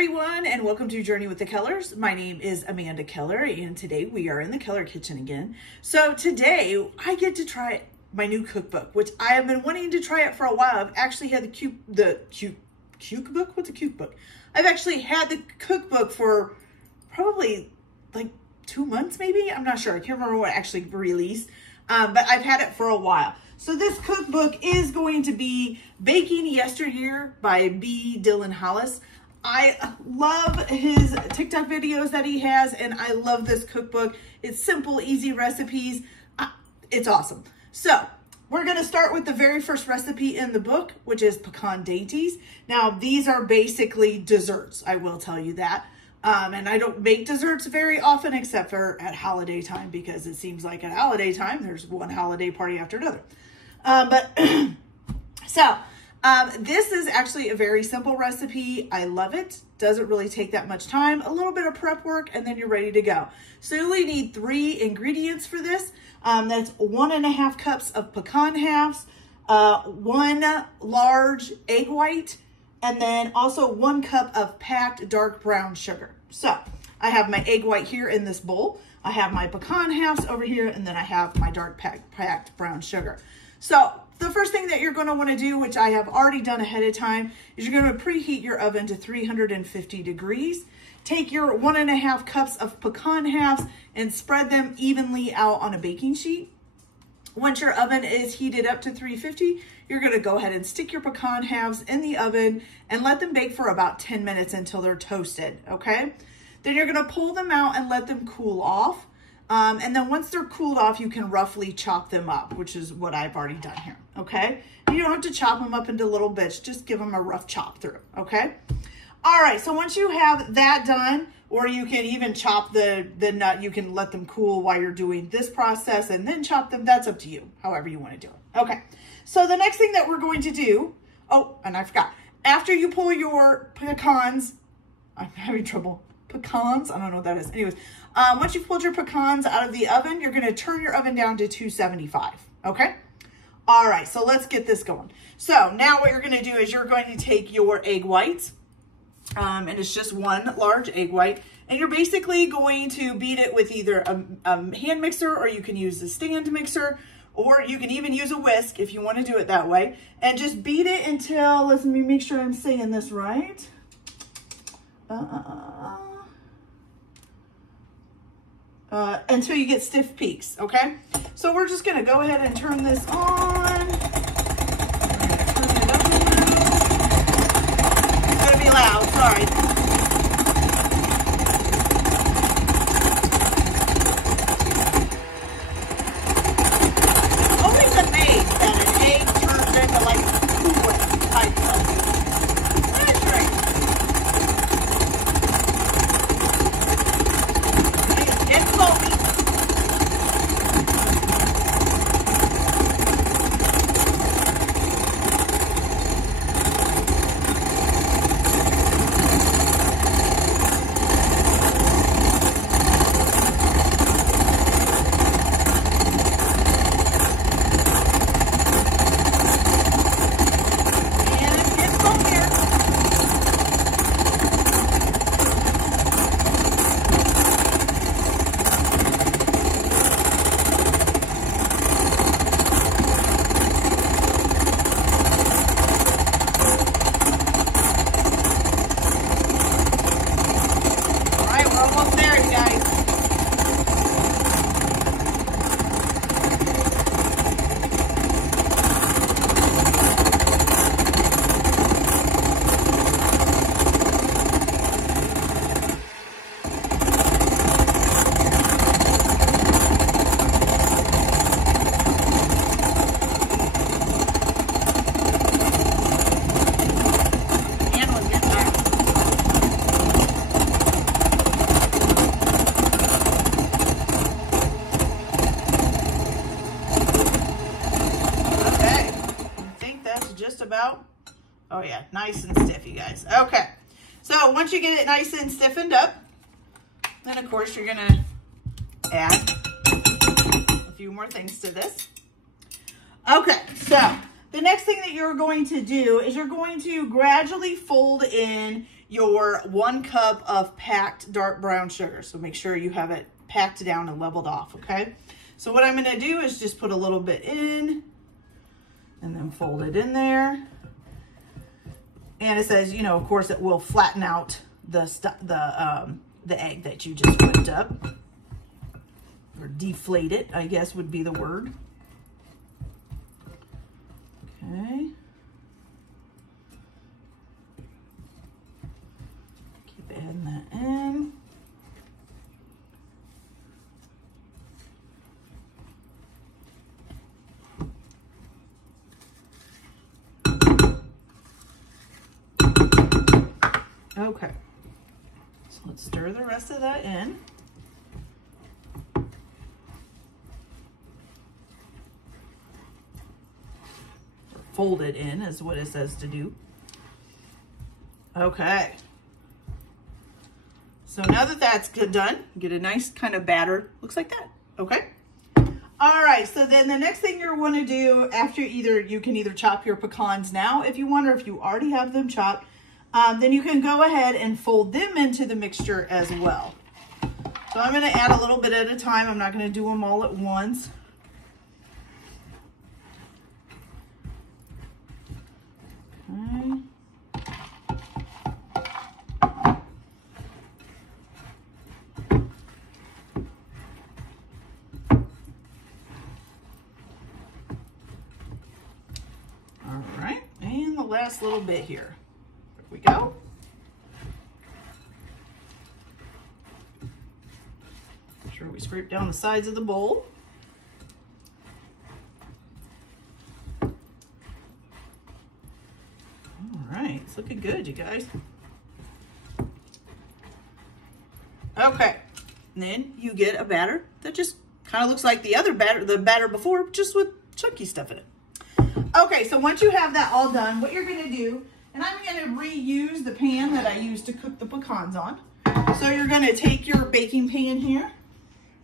everyone, and welcome to Journey with the Kellers. My name is Amanda Keller, and today we are in the Keller kitchen again. So today I get to try my new cookbook, which I have been wanting to try it for a while. I've actually had cookbook. What's a cookbook? I've actually had the cookbook for probably like 2 months, maybe. I'm not sure. I can't remember what actually released, but I've had it for a while. So this cookbook is going to be Baking Yesteryear by B. Dylan Hollis. I love his TikTok videos that he has, and I love this cookbook. It's simple, easy recipes. It's awesome. So we're going to start with the very first recipe in the book, which is pecan dainties. Now, these are basically desserts, I will tell you that. And I don't make desserts very often except for at holiday time, because it seems like at holiday time, there's one holiday party after another. This is actually a very simple recipe. I love it. Doesn't really take that much time. A little bit of prep work, and then you're ready to go. So you only need 3 ingredients for this. That's 1.5 cups of pecan halves, 1 large egg white, and then also 1 cup of packed dark brown sugar. So I have my egg white here in this bowl. I have my pecan halves over here, and then I have my dark packed brown sugar. So the first thing that you're going to want to do, which I have already done ahead of time, is you're going to preheat your oven to 350 degrees. Take your 1.5 cups of pecan halves and spread them evenly out on a baking sheet. Once your oven is heated up to 350, you're going to go ahead and stick your pecan halves in the oven and let them bake for about 10 minutes until they're toasted, okay? Then you're going to pull them out and let them cool off. And then once they're cooled off, you can roughly chop them up, which is what I've already done here, okay? You don't have to chop them up into little bits. Just give them a rough chop through, okay? All right, so once you have that done, or you can even chop the nut, you can let them cool while you're doing this process and then chop them. That's up to you, however you want to do it. Okay, so the next thing that we're going to do, oh, and I forgot. After you pull your pecans, I'm having trouble. Pecans? I don't know what that is. Anyways, once you've pulled your pecans out of the oven, you're going to turn your oven down to 275. Okay? All right, so let's get this going. So now what you're going to do is you're going to take your egg whites, and it's just 1 large egg white, and you're basically going to beat it with either a hand mixer, or you can use a stand mixer, or you can even use a whisk if you want to do it that way, and just beat it until, let me make sure I'm saying this right. Until you get stiff peaks, okay? So we're just gonna go ahead and turn this on. Turn it up a little. It's gonna be loud, sorry. Always amazed that an egg turns into like Kool-Aid type stuff. That's right. It's smoky. About, oh yeah, nice and stiff, you guys. Okay, so once you get it nice and stiffened up, then of course you're gonna add a few more things to this. Okay, so the next thing that you're going to do is you're going to gradually fold in your 1 cup of packed dark brown sugar. So make sure you have it packed down and leveled off, okay? So what I'm gonna do is just put a little bit in and then fold it in there. And it says, you know, of course it will flatten out the egg that you just whipped up. Or deflate it, I guess would be the word. Okay. Keep adding that in. Okay. So let's stir the rest of that in. Fold it in is what it says to do. Okay. So now that that's good done, get a nice kind of batter. Looks like that. Okay. All right. So then the next thing you're going to do after you can either chop your pecans now if you want, or if you already have them chopped, then you can go ahead and fold them into the mixture as well. So I'm going to add a little bit at a time. I'm not going to do them all at once. Okay. All right, and the last little bit here. There we go. Make sure we scrape down the sides of the bowl. It's looking good, you guys. Okay, and then you get a batter that just kind of looks like the other batter, the batter before, just with chunky stuff in it. Okay, so once you have that all done, what you're gonna do, and I'm gonna reuse the pan that I used to cook the pecans on. So you're gonna take your baking pan here,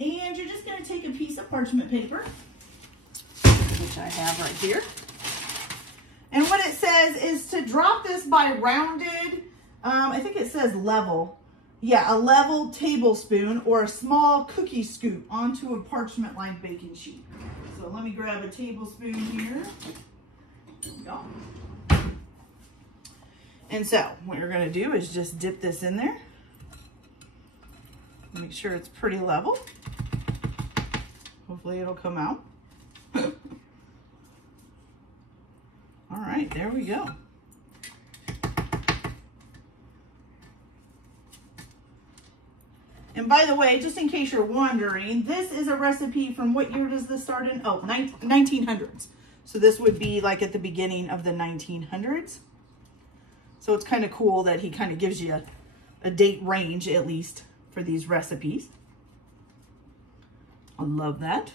and you're just gonna take a piece of parchment paper, which I have right here. And what it says is to drop this by rounded, I think it says level. Yeah, a level tablespoon or a small cookie scoop onto a parchment-lined baking sheet. So let me grab a tablespoon here. There we go. And so what you're gonna do is just dip this in there. Make sure it's pretty level. Hopefully it'll come out. All right, there we go. And by the way, just in case you're wondering, this is a recipe from what year does this start in? Oh, 1900s. So this would be like at the beginning of the 1900s. So it's kind of cool that he kind of gives you a date range, at least, for these recipes. I love that.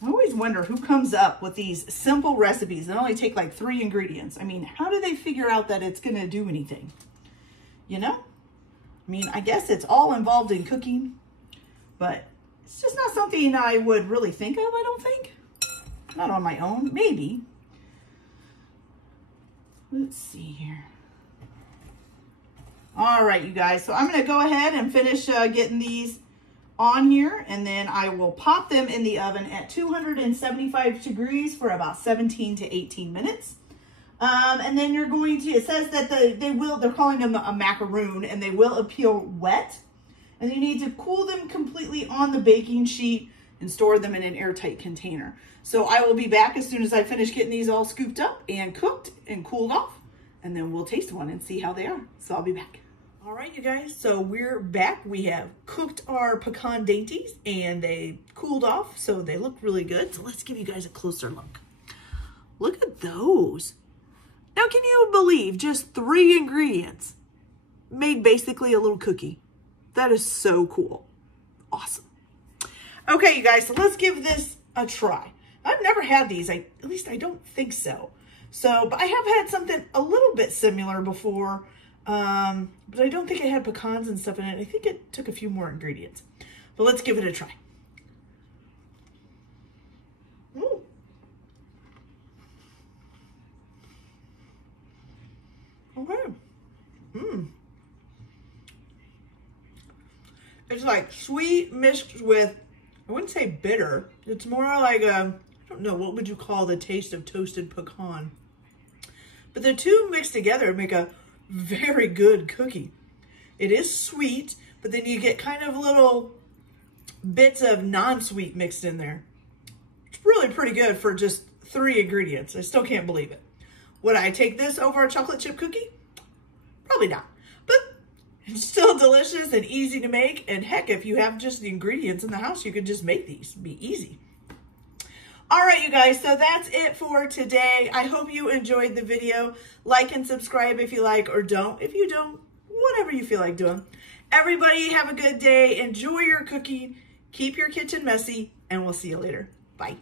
I always wonder who comes up with these simple recipes that only take like 3 ingredients. I mean, how do they figure out that it's going to do anything? You know? I mean, I guess it's all involved in cooking, but it's just not something I would really think of, I don't think. Not on my own, maybe. Let's see here. All right, you guys. So I'm going to go ahead and finish getting these on here, and then I will pop them in the oven at 275 degrees for about 17 to 18 minutes. And then you're going to, it says that they're calling them a macaroon, and they will appear wet. And you need to cool them completely on the baking sheet and store them in an airtight container. So I will be back as soon as I finish getting these all scooped up and cooked and cooled off, and then we'll taste one and see how they are. So I'll be back. All right, you guys, so we're back. We have cooked our pecan dainties and they cooled off, so they look really good. So let's give you guys a closer look. Look at those. Now, can you believe just 3 ingredients made basically a little cookie? That is so cool. Awesome. Okay, you guys, so let's give this a try. I've never had these, at least I don't think so. But I have had something a little bit similar before, but I don't think it had pecans and stuff in it. I think it took a few more ingredients. But let's give it a try. Okay. It's like sweet mixed with, I wouldn't say bitter. It's more like I don't know, what would you call the taste of toasted pecan? But the two mixed together make a very good cookie. It is sweet, but then you get kind of little bits of non-sweet mixed in there. It's really pretty good for just 3 ingredients. I still can't believe it. Would I take this over a chocolate chip cookie? Probably not. But it's still delicious and easy to make. And heck, if you have just the ingredients in the house, you could just make these. It'd be easy. All right, you guys, so that's it for today. I hope you enjoyed the video. Like and subscribe if you like, or don't. If you don't, whatever you feel like doing. Everybody have a good day. Enjoy your cooking. Keep your kitchen messy, and we'll see you later. Bye.